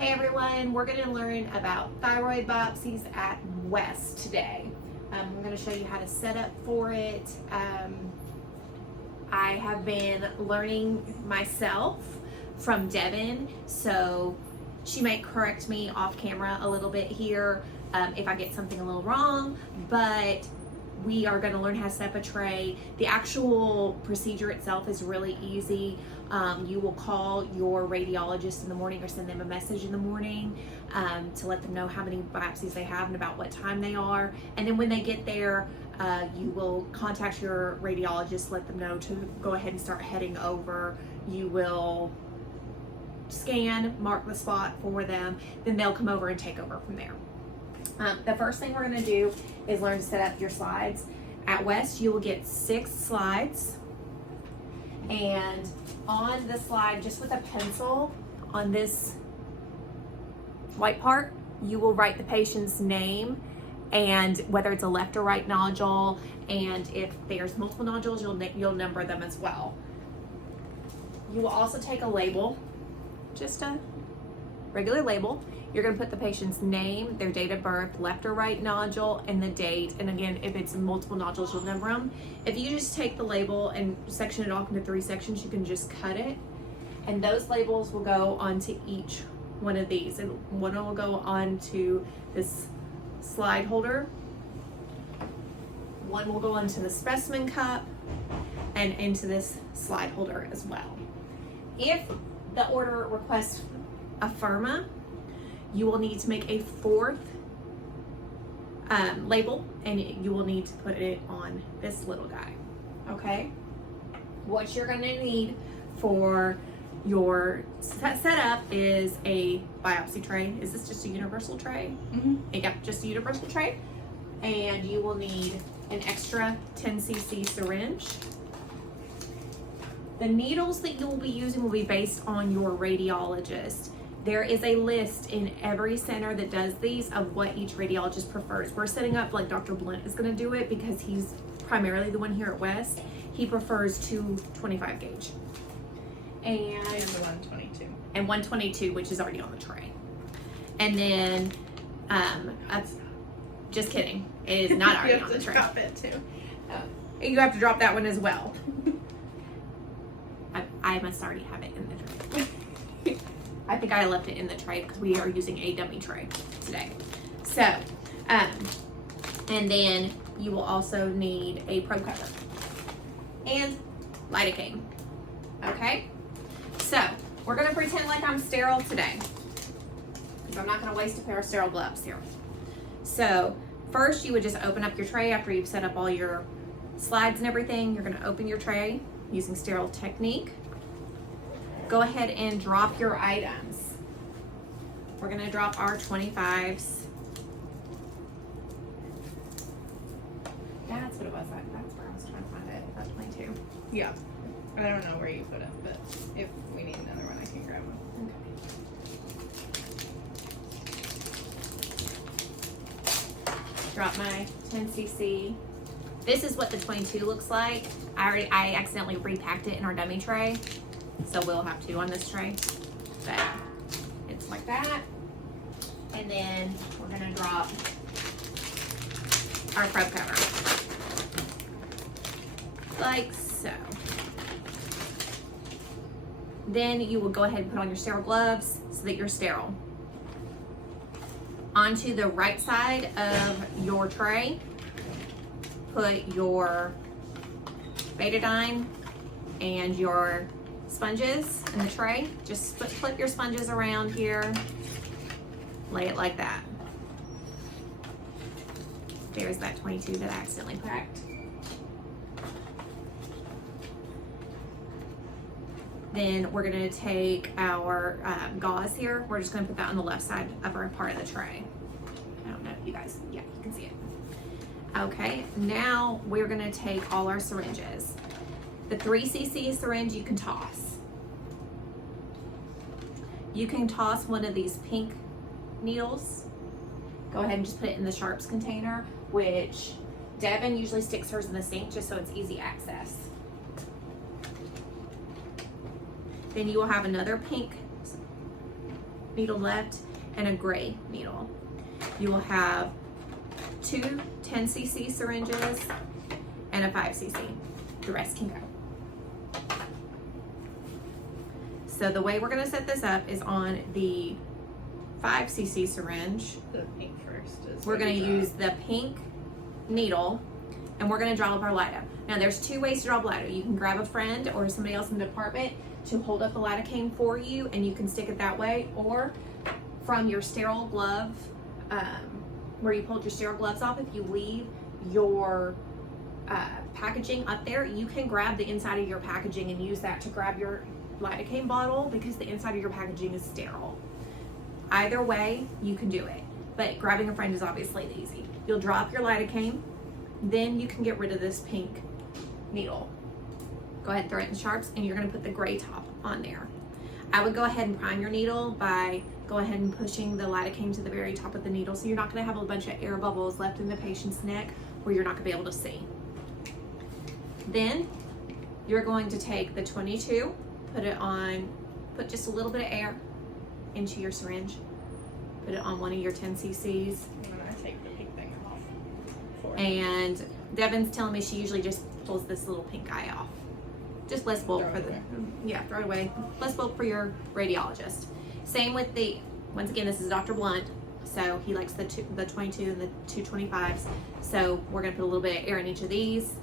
Hey everyone, we're going to learn about thyroid biopsies at West today. I'm going to show you how to set up for it. I have been learning myself from Devin, so she might correct me off camera a little bit here if I get something a little wrong, but we are going to learn how to set up a tray. The actual procedure itself is really easy. You will call your radiologist in the morning or send them a message in the morning to let them know how many biopsies they have and about what time they are. And then when they get there, you will contact your radiologist, let them know to go ahead and start heading over. You will scan, mark the spot for them, then they'll come over and take over from there. The first thing we're going to do is learn to set up your slides. At West, you will get 6 slides, and on the slide, just with a pencil on this white part, you will write the patient's name and whether it's a left or right nodule, and if there's multiple nodules, you'll number them as well. You will also take a label, just a regular label. You're going to put the patient's name, their date of birth, left or right nodule, and the date. And again, if it's multiple nodules, you'll number them. If you just take the label and section it off into 3 sections, you can just cut it. And those labels will go onto each one of these. And one will go onto this slide holder. One will go onto the specimen cup and into this slide holder as well. If the order requests a FIRMA, you will need to make a 4th label, and you will need to put it on this little guy, okay? What you're gonna need for your setup is a biopsy tray. Is this just a universal tray? Mm-hmm. Yep, just a universal tray. And you will need an extra 10cc syringe. The needles that you will be using will be based on your radiologist. There is a list in every center that does these of what each radiologist prefers. We're setting up like Dr. Blunt is gonna do it because he's primarily the one here at West. He prefers 225 gauge. And 122. And 122, which is already on the tray. And then, just kidding, it is not already on the tray. You have to drop it too. You have to drop that one as well. I must already have it in the tray. I think I left it in the tray because we are using a dummy tray today. So, and then you will also need a probe cover and lidocaine. Okay? So, we're gonna pretend like I'm sterile today because I'm not gonna waste a pair of sterile gloves here. So, first you would just open up your tray after you've set up all your slides and everything. You're gonna open your tray using sterile technique. Go ahead and drop your items. We're gonna drop our 25s. That's what it was. That's where I was trying to find it. That's 22. Yeah. I don't know where you put it, but if we need another one, I can grab one. Okay. Drop my 10cc. This is what the 22 looks like. I accidentally repacked it in our dummy tray, so we'll have 2 on this tray. But it's like that. And then we're gonna drop our probe cover. Like so. Then you will go ahead and put on your sterile gloves so that you're sterile. Onto the right side of your tray, put your betadine and your sponges in the tray. Just flip your sponges around here. Lay it like that. There's that 22 that I accidentally packed. Then we're gonna take our gauze here. We're just gonna put that on the left side of our part of the tray. I don't know if you guys, yeah, you can see it. Okay, now we're gonna take all our syringes. The 3cc syringe you can toss. You can toss one of these pink needles. Go ahead and just put it in the sharps container, which Devin usually sticks hers in the sink just so it's easy access. Then you will have another pink needle left and a gray needle. You will have 2 10cc syringes and a 5cc. The rest can go. So the way we're gonna set this up is on the 5cc syringe. The pink first is We're what gonna you draw. use the pink needle and we're gonna draw up our lido. Now there's 2 ways to draw lido. You can grab a friend or somebody else in the department to hold up the lidocaine for you and you can stick it that way, or from your sterile glove, where you pulled your sterile gloves off, if you leave your packaging up there, you can grab the inside of your packaging and use that to grab your lidocaine bottle because the inside of your packaging is sterile. Either way, you can do it, but grabbing a friend is obviously easy. You'll draw up your lidocaine, then you can get rid of this pink needle. Go ahead and throw it in sharps and you're gonna put the gray top on there. I would go ahead and prime your needle by go ahead and pushing the lidocaine to the very top of the needle so you're not gonna have a bunch of air bubbles left in the patient's neck where you're not gonna be able to see. Then you're going to take the 22, put just a little bit of air into your syringe, put it on one of your 10cc's. And then I take the pink thing off. And Devin's telling me she usually just pulls this little pink eye off. Just less bulk Throw for it the, away. yeah, throw it away. Less bulk for your radiologist. Same with the, once again, this is Dr. Blunt, so he likes the 22 and the 225s. So we're gonna put a little bit of air in each of these.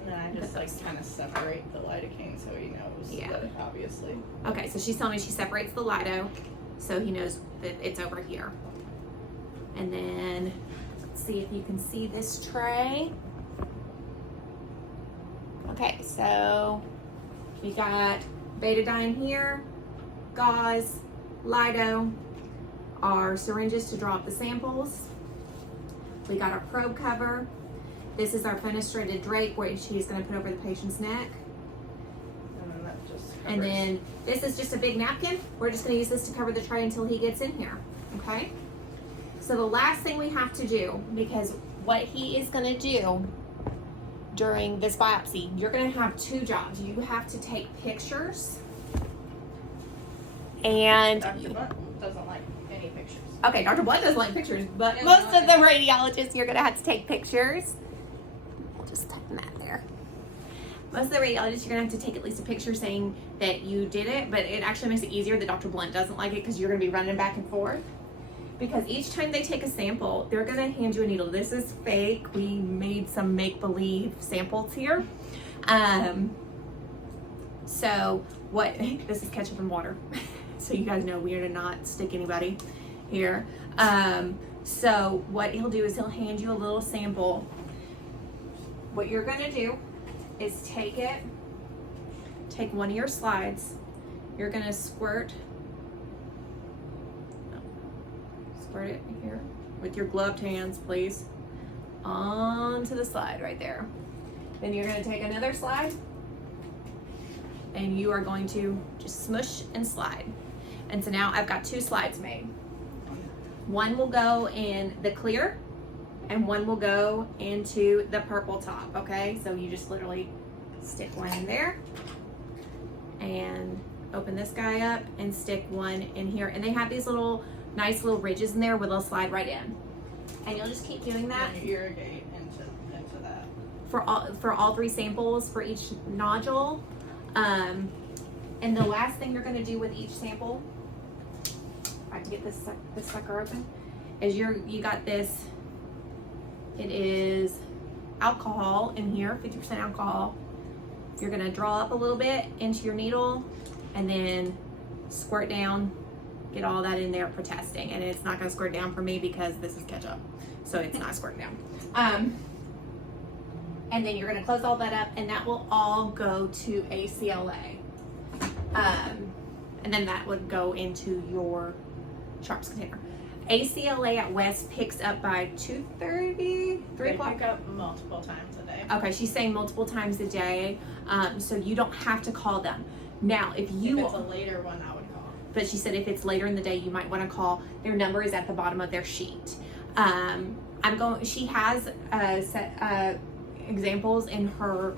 And then I just like kind of separate the lidocaine so he knows Yeah. that obviously. Okay, so she's telling me she separates the lido, so he knows that it's over here. And then, let's see if you can see this tray. Okay, so we got betadine here, gauze, lido, our syringes to draw up the samples. We got our probe cover. This is our fenestrated drape, which he's gonna put over the patient's neck. And then that just covers. And then this is just a big napkin. We're just gonna use this to cover the tray until he gets in here, okay? So the last thing we have to do, because what he is gonna do during this biopsy, you're gonna have 2 jobs. You have to take pictures and Dr. Blunt doesn't like any pictures. okay, Dr. Blood doesn't like pictures, but Yeah, most no, of the radiologists, you're gonna have to take pictures. We'll just type that there. Most of the radiologists, you're gonna have to take at least a picture saying that you did it, but it actually makes it easier that Dr. Blunt doesn't like it because you're gonna be running back and forth. Because each time they take a sample, they're gonna hand you a needle. This is fake. We made some make-believe samples here. So what, this is ketchup and water. So you guys know we are to not stick anybody here. So what he'll do is he'll hand you a little sample. What you're gonna do is take one of your slides. You're gonna squirt it here with your gloved hands, please, onto the slide right there. Then you're gonna take another slide and you are going to just smush and slide. And so now I've got 2 slides made. One will go in the clear and one will go into the purple top, okay? So you just literally stick one in there and open this guy up and stick one in here. And they have these nice little ridges in there where they'll slide right in. And you'll just keep doing that. And you irrigate into that. For all 3 samples for each nodule. And the last thing you're gonna do with each sample, I have to get this sucker open, is you got this, it is alcohol in here, 50% alcohol. You're gonna draw up a little bit into your needle and then squirt down, get all that in there for testing. And it's not gonna squirt down for me because this is ketchup, so it's not squirting down. And then you're gonna close all that up and that will all go to ACLA. And then that would go into your sharps container. ACLA at West picks up by 2:30, 3 They o'clock. pick up multiple times a day. Okay, she's saying multiple times a day, so you don't have to call them. Now, if If it's a you, later one, I would call. but she said if it's later in the day, you might want to call. Their number is at the bottom of their sheet. She has set examples in her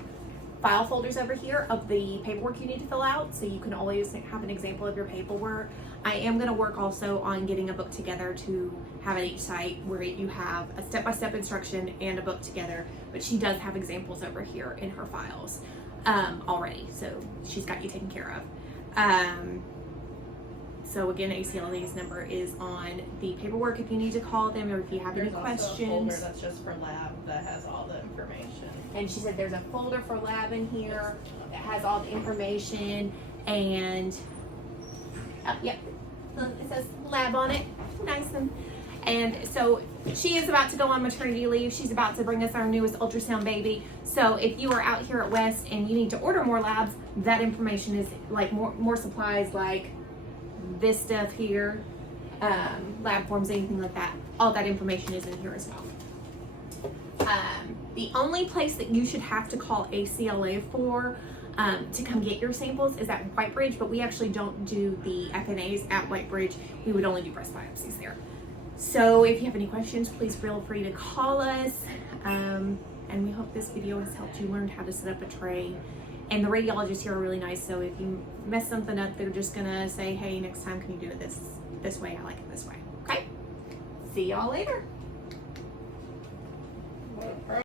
file folders over here of the paperwork you need to fill out, so you can always have an example of your paperwork. I am going to work also on getting a book together to have at each site where you have a step-by-step instruction and a book together, but she does have examples over here in her files already, so she's got you taken care of. So again, ACLA's number is on the paperwork if you need to call them or if you have any questions. Also a folder that's just for lab that has all the information. And she said there's a folder for lab in here that has all the information, and yep, it says lab on it, nice. And so she is about to go on maternity leave. She's about to bring us our newest ultrasound baby. So if you are out here at West and you need to order more labs, that information is like more supplies, like this stuff here, lab forms, anything like that. All that information is in here as well. The only place that you should have to call ACLA for to come get your samples is at Whitebridge, but we actually don't do the FNAs at Whitebridge. We would only do breast biopsies there. So if you have any questions, please feel free to call us. And we hope this video has helped you learn how to set up a tray. And the radiologists here are really nice, so if you mess something up, they're just gonna say, hey, next time can you do it this way? I like it this way. Okay? See y'all later.